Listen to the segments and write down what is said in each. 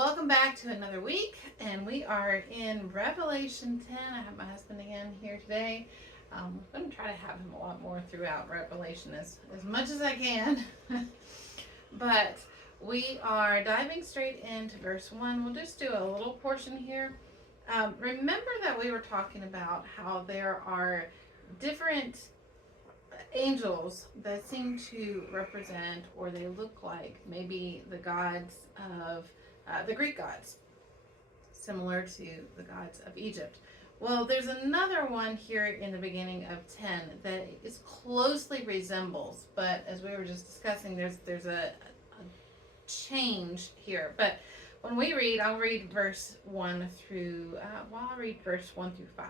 Welcome back to another week, and we are in Revelation 10. I have my husband again here today. I'm going to try to have him a lot more throughout Revelation as much as I can. But we are diving straight into verse 1. We'll just do a little portion here. Remember that we were talking about how there are different angels that seem to represent, or they look like, maybe the gods of the Greek gods, similar to the gods of Egypt. Well, there's another one here in the beginning of 10 that is closely resembles, but as we were just discussing, there's a change here. But when we read, I'll read verse 1 through, I'll read verse 1 through 5.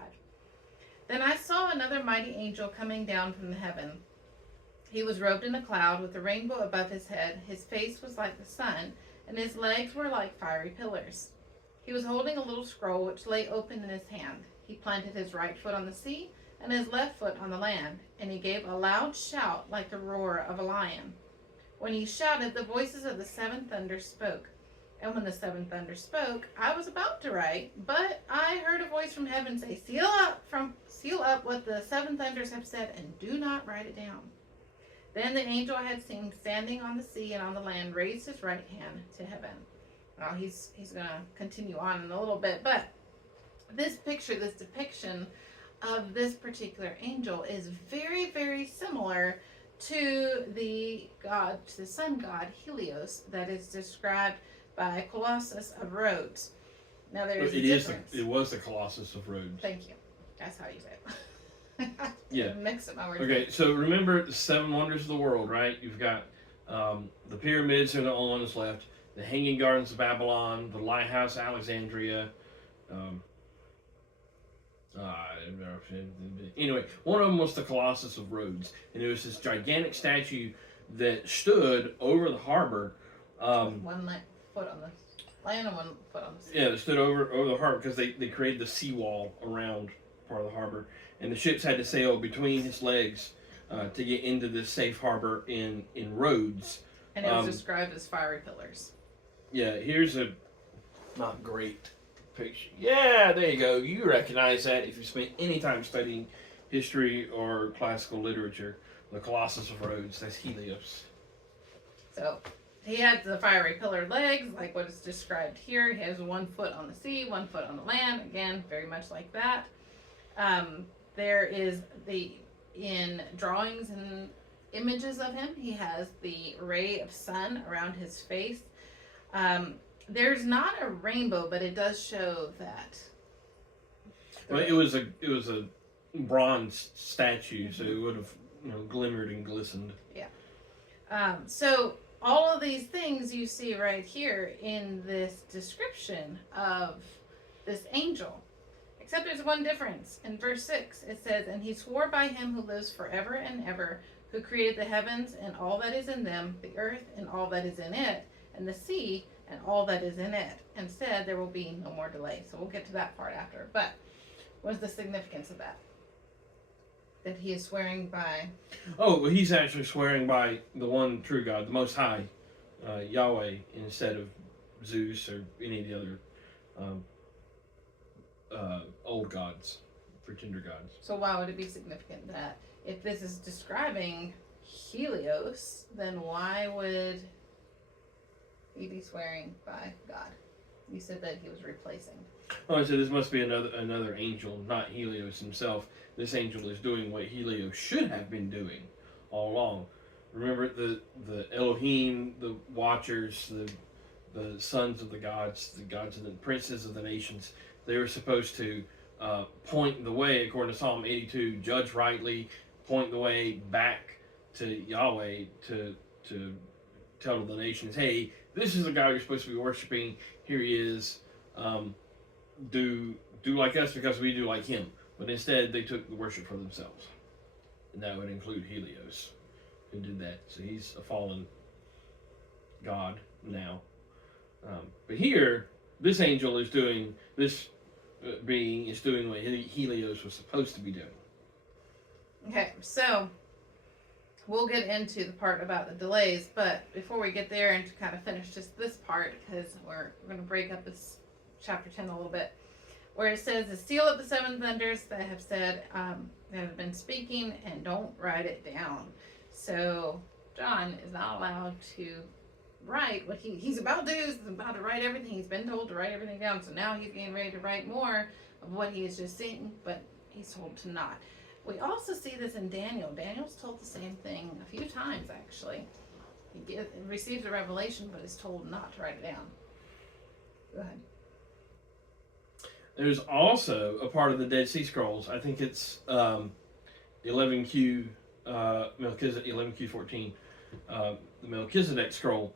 Then I saw another mighty angel coming down from the heaven. He was robed in a cloud with a rainbow above his head. His face was like the sun, and his legs were like fiery pillars. He was holding a little scroll which lay open in his hand. He planted his right foot on the sea and his left foot on the land, and he gave a loud shout like the roar of a lion. When he shouted, the voices of the seven thunders spoke. And when the seven thunders spoke, I was about to write, but I heard a voice from heaven say, Seal up what the seven thunders have said, and do not write it down. Then the angel I had seen standing on the sea and on the land raised his right hand to heaven. Well, he's going to continue on in a little bit, but this picture, this depiction of this particular angel is very, very similar to the sun god Helios that is described by Colossus of Rhodes. Now there's a difference. It was the Colossus of Rhodes. Thank you. That's how you say it. Yeah. Mix up my words. Okay, so remember the seven wonders of the world, right? You've got the pyramids are the only ones left, the Hanging Gardens of Babylon, the Lighthouse Alexandria. Anyway, one of them was the Colossus of Rhodes, and it was this gigantic statue that stood over the harbor. One foot on the land and one foot on the sea. Yeah, they stood over the harbor because they created the seawall around part of the harbor, and the ships had to sail between his legs to get into this safe harbor in Rhodes. And it was described as fiery pillars. Yeah, here's a not great picture. Yeah, there you go. You recognize that if you spent any time studying history or classical literature. The Colossus of Rhodes, that's Helios. So he had the fiery pillar legs, like what is described here. He has 1 foot on the sea, 1 foot on the land. Again, very much like that. There is in drawings and images of him, he has the ray of sun around his face. There's not a rainbow, but it does show that. Well, it was a bronze statue, so it would have glimmered and glistened. Yeah. So all of these things you see right here in this description of this angel. Except there's one difference. In verse 6, it says, And he swore by him who lives forever and ever, who created the heavens and all that is in them, the earth and all that is in it, and the sea and all that is in it, and said there will be no more delay. So we'll get to that part after. But what's the significance of that? That he is swearing by? Oh, well, he's actually swearing by the one true God, the Most High, Yahweh, instead of Zeus or any of the other old gods, pretender gods. So why would it be significant that if this is describing Helios, then why would he be swearing by God? You said that he was replacing. Oh, I said this must be another angel, not Helios himself. This angel is doing what Helios should have been doing all along. Remember the Elohim, the Watchers, the sons of the gods and the princes of the nations. They were supposed to point the way, according to Psalm 82, judge rightly, point the way back to Yahweh to tell the nations, hey, this is the God you're supposed to be worshiping. Here he is. Do like us because we do like him. But instead, they took the worship for themselves. And that would include Helios, who did that. So he's a fallen god now. But here, this angel is doing, this being is doing what Helios was supposed to be doing. Okay, so we'll get into the part about the delays, but before we get there and to kind of finish just this part, because we're going to break up this chapter 10 a little bit, where it says to seal up the seven thunders that have said, that have been speaking, and don't write it down. So John is not allowed to write what he's about to do. He's about to write everything. He's been told to write everything down. So now he's getting ready to write more of what he has just seen, but he's told to not. We also see this in Daniel. Daniel's told the same thing a few times, actually. He receives a revelation, but is told not to write it down. Go ahead. There's also a part of the Dead Sea Scrolls. I think it's 11Q, Melchizedek, 11Q14, the Melchizedek scroll,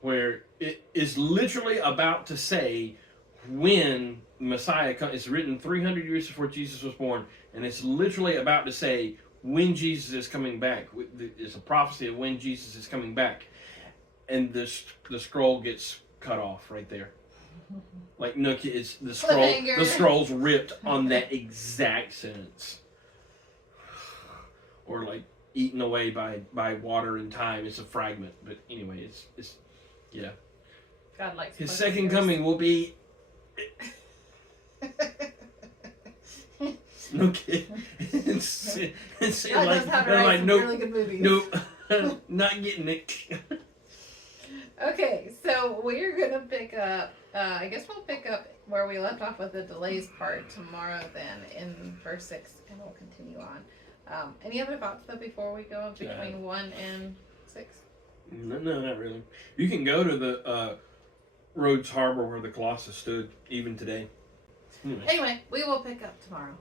where it is literally about to say when Messiah comes. It's written 300 years before Jesus was born, and it's literally about to say when Jesus is coming back. It's a prophecy of when Jesus is coming back, and the scroll gets cut off right there. Like, no, it's the scroll. The scroll's ripped on that exact sentence, or like eaten away by water and time. It's a fragment, but anyway, it's yeah. God likes His second coming will be. No kid. It's like nope, really good movies. Nope, not getting it. Okay, so we're gonna pick up. I guess we'll pick up where we left off with the delays part tomorrow. Then in verse 6, and we'll continue on. Any other thoughts though before we go between 1 and 6? No, not really. You can go to the Rhodes Harbor where the Colossus stood even today. Anyway, we will pick up tomorrow.